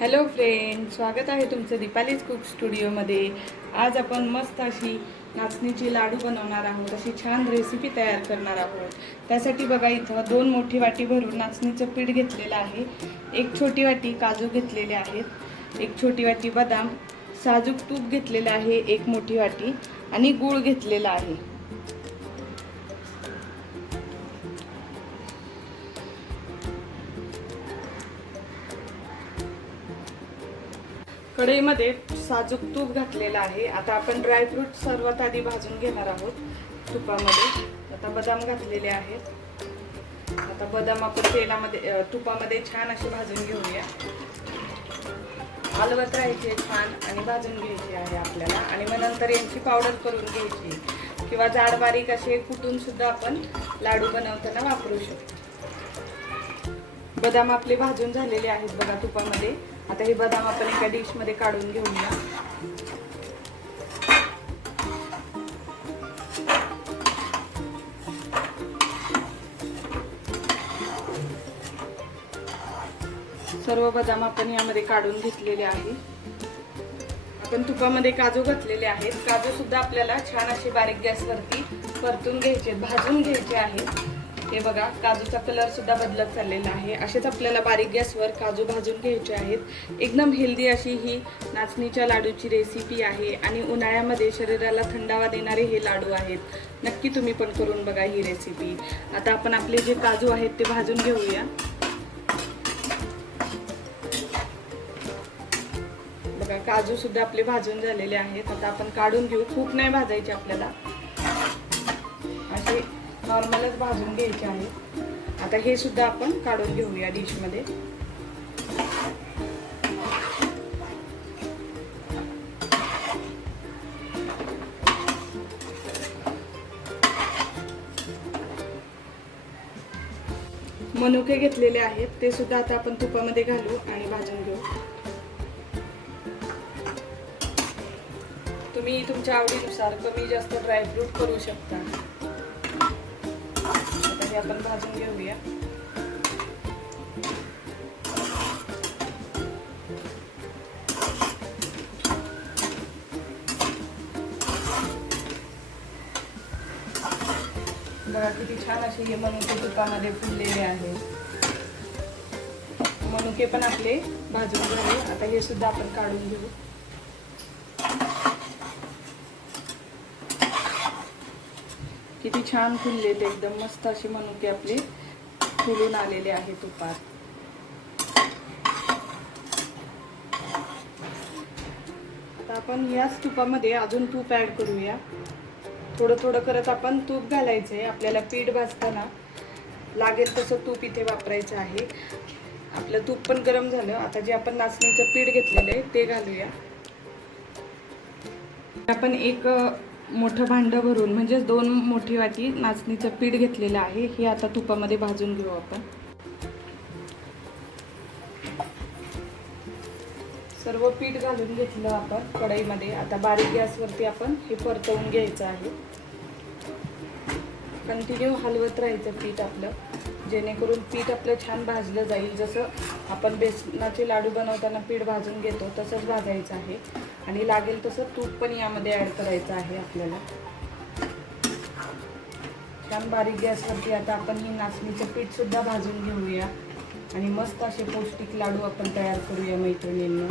Hello friend स्वागत आहे तुमचं दीपालीज कुक स्टुडिओमध्ये. आज आपण मस्त अशी नाचणीची लाडू बनवणार आहोत अशी छान रेसिपी तयार करणार आहोत. त्यासाठी बघा इथं दोन मोठी वाटी भरून नाचणीचं पीठ घेतलेलं आहे. एक छोटी वाटी काजू घेतलेले आहेत. एक छोटी वाटी बदाम साजूक तूप घेतलेलं आहे एक मोठी वाटी आणि गूळ घेतलेला आहे. कढईमध्ये साजूक तूप घातलेलं आहे. आता आपण ड्रायफ्रूट सर्वात आधी भाजून घेणार आहोत तुपामध्ये. आता बदाम घातलेले आहेत. आता बदाम आपण तेलामध्ये तुपामध्ये छान असे भाजून घेऊया. हलवत राहायचे छान आणि भाजून घ्यायचे आहे आपल्याला. आणि मग नंतर यांची पावडर करून घ्यायची. किंवा जाड बारीक असे कुटून सुद्धा आपण लाडू बनवताना वापरू शकतो. बदाम आपले भाजून झालेले आहेत बघा तुपामध्ये. आता हे बदाम आपण एका डिशमध्ये काढून घेऊया सर्व बदाम आपण यामध्ये काढून घेतलेले आहे. आपण तुपामध्ये काजू घातलेले आहेत. काजू सुद्धा आपल्याला छान असे बारीक गॅसवरती परतून घ्यायचे भाजून घ्यायचे आहेत. हे बघा काजूचा कलर सुद्धा बदलत चाललेला आहे. असेच आपल्याला बारीक गॅसवर काजू भाजून घ्यायचे आहेत. एकदम हेल्दी अशी ही नाचणीच्या लाडूची रेसिपी आहे आणि उन्हाळ्यामध्ये शरीराला थंडावा देणारे हे लाडू आहेत. नक्की तुम्ही पण करून बघा ही रेसिपी आता आपण आपले जे काजू आहेत ते भाजून घेऊया. बघा काजू सुद्धा आपले भाजून झालेले आहेत. आता आपण काढून घेऊ. खूप नाही भाजायचे आपल्याला. नॉर्मलच भाजून घ्यायचे आहे. आता हे सुद्धा आपण काढून घेऊया डिशमध्ये. मनुके घेतलेले आहेत. ते सुद्धा आता आपण तुपामध्ये घालू आणि भाजून घेऊ. तुम्ही तुमच्या आवडीनुसार कमी जास्त ड्रायफ्रूट करू शकता. आपण भाजून घेऊया. बघा किती छान असे हे मनुके तुपामध्ये फुललेले आहेत. मनुके पण आपले भाजून झाले. आता हे सुद्धा आपण काढून घेऊ. किती छान फुललेत एकदम मस्त असे मनुके आपले फुलून आलेले आहे तुपात. आता आपण याच तुपामध्ये अजून तूप ॲड करूया. थोडं थोडं करत आपण तूप घालायचं आहे आपल्याला पीठ भाजताना लागेल तसं तूप इथे वापरायचं आहे. आपलं तूप पण गरम झालं. आता जे आपण नाचणीचं पीठ घेतलेलं आहे ते घालूया. आपण एक मोठं भांडं भरून म्हणजेच दोन मोठी वाटी नाचणीचं पीठ घेतलेलं आहे हे आता तुपामध्ये भाजून घेऊ आपण. सर्व पीठ घालून घेतलं आपण कढईमध्ये. आता बारीक गॅसवरती आपण हे परतवून घ्यायचं आहे. कंटिन्यू हलवत राहायचं पीठ आपलं जेणेकरून पीठ आपलं छान भाजलं जाईल. जसं आपण बेसनाचे लाडू बनवताना पीठ भाजून घेतो तसंच भाजायचं आहे. आणि लागेल तसं तूप पण यामध्ये ॲड करायचं आहे आपल्याला. छान बारीक गॅसवरती आता आपण ही नाचणीचं पीठसुद्धा भाजून घेऊया. आणि मस्त असे पौष्टिक लाडू आपण तयार करूया मैत्रिणींना.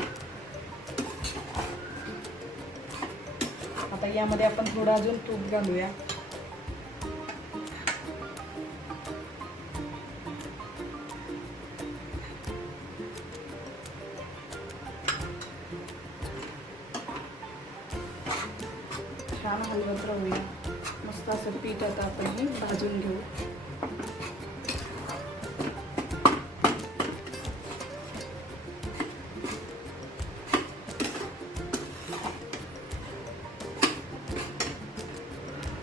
आता यामध्ये आपण थोडं अजून तूप घालूया. छान हलवत राहूया. मस्त असं पीठ आता आपण हे भाजून घेऊ.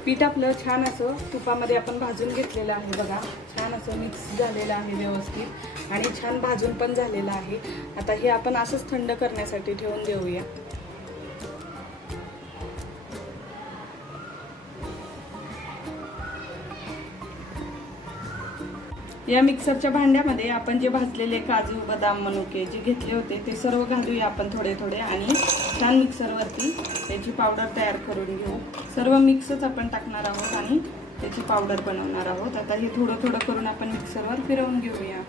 पीठ आपलं छान असं तुपामध्ये आपण भाजून घेतलेलं आहे बघा. छान असं मिक्स झालेलं आहे व्यवस्थित. आणि छान भाजून पण झालेलं आहे. आता हे आपण असंच थंड करण्यासाठी ठेवून देऊया. या मिक्सरच्या भांड्यामध्ये आपण जे भाजलेले काजू बदाम मनुके जे घेतले होते ते सर्व घालूया आपण थोडे थोडे आणि छान मिक्सरवरती त्याची पावडर तयार करून घेऊ. सर्व मिक्सच आपण टाकणार आहोत आणि त्याची पावडर बनवणार आहोत. आता हे थोडं थोडं करून आपण मिक्सरवर फिरवून घेऊया.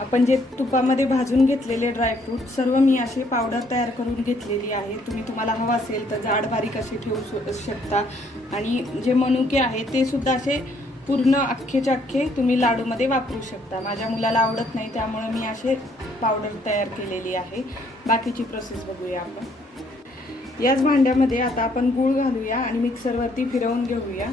आपण जे तुपामध्ये भाजून घेतलेले ड्रायफ्रूट सर्व मी असे पावडर तयार करून घेतलेली आहे. तुम्ही तुम्हाला हवं असेल तर जाड बारीक असे ठेवू शकता. आणि जे मनुके आहे ते सुद्धा असे पूर्ण अख्खेच्या अख्खे तुम्ही लाडूमध्ये वापरू शकता. माझ्या मुलाला आवडत नाही त्यामुळे मी असे पावडर तयार केलेली आहे. बाकीची प्रोसेस बघूया आपण. याच भांड्यामध्ये आता आपण गूळ घालूया आणि मिक्सरवरती फिरवून घेऊया.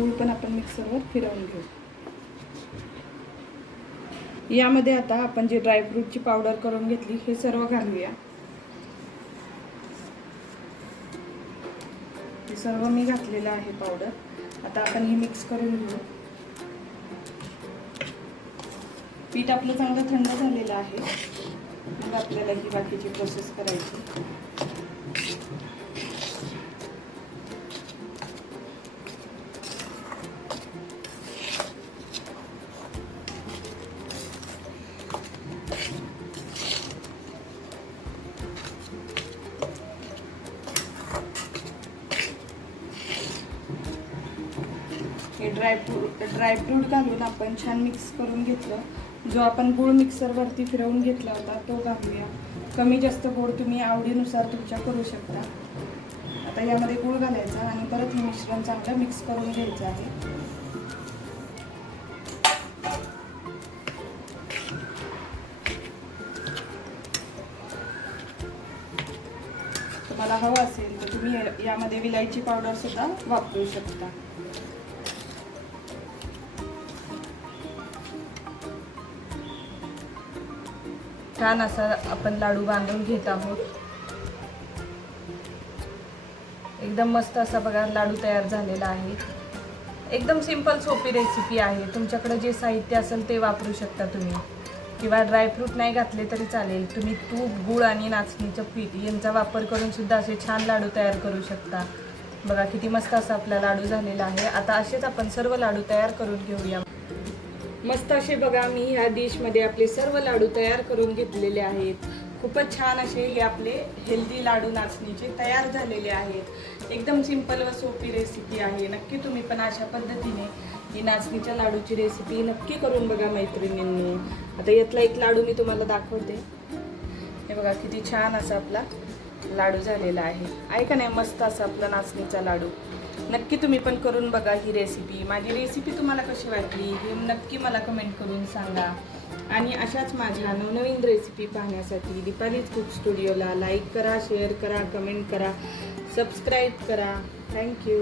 गूळ पण आपण मिक्सरवर फिरवून घेऊ. यामध्ये आता आपण जे ड्रायफ्रूटची पावडर करून घेतली हे सर्व घालूया. हे सर्व मी घातलेलं आहे पावडर. आता आपण हे मिक्स करून घेऊ. पीठ आपलं चांगलं थंड झालेलं आहे. मग आपल्याला ही बाकीची प्रोसेस करायची. ड्रायफ्रूट ड्रायफ्रूट घालून आपण छान मिक्स करून घेतलं. जो आपण गूळ मिक्सरवरती फिरवून घेतला होता तो घालूया. कमी जास्त गोड तुम्ही आवडीनुसार तुमच्या करू शकता. आता यामध्ये गूळ घालायचा आणि परत हे मिश्रण चांगलं मिक्स करून घ्यायचं आहे. तुम्हाला हवं असेल तर तुम्ही यामध्ये विलायची पावडर सुद्धा वापरू शकता. छान असा आपण लाडू बांधून घेत आहोत. एकदम मस्त असा बघा लाडू तयार झालेला आहे. एकदम सिंपल सोपी रेसिपी आहे. तुमच्याकडे जे साहित्य असेल ते वापरू शकता तुम्ही. किंवा ड्रायफ्रूट नाही घातले तरी चालेल. तुम्ही तूप गूळ आणि नाचणीचं पीठ यांचा वापर करून सुद्धा असे छान लाडू तयार करू शकता. बघा किती मस्त असा आपला लाडू झालेला आहे. आता असेच आपण सर्व लाडू तयार करून घेऊया. मस्त असे बघा मी ह्या डिशमध्ये आपले सर्व लाडू तयार करून घेतलेले आहेत. खूपच छान असे हे आपले हेल्दी लाडू नाचणीचे तयार झालेले आहेत. एकदम सिंपल व सोपी रेसिपी आहे. नक्की तुम्ही पण अशा पद्धतीने ही नाचणीच्या लाडूची रेसिपी नक्की करून बघा मैत्रिणींनी. आता यातला एक लाडू मी तुम्हाला दाखवते. हे बघा किती छान असा आपला लाडू झालेला आहे. ऐका नाही मस्त असा आपला नाचणीचा लाडू. नक्की तुम्ही पण करून बघा ही रेसिपी माझी रेसिपी तुम्हाला कशी वाटली हे नक्की मला कमेंट करून सांगा. आणि अशाच माझ्या नवनवीन रेसिपी पाहण्यासाठी दीपालीज कुक स्टुडिओला लाईक करा शेअर करा कमेंट करा सबस्क्राईब करा. Thank you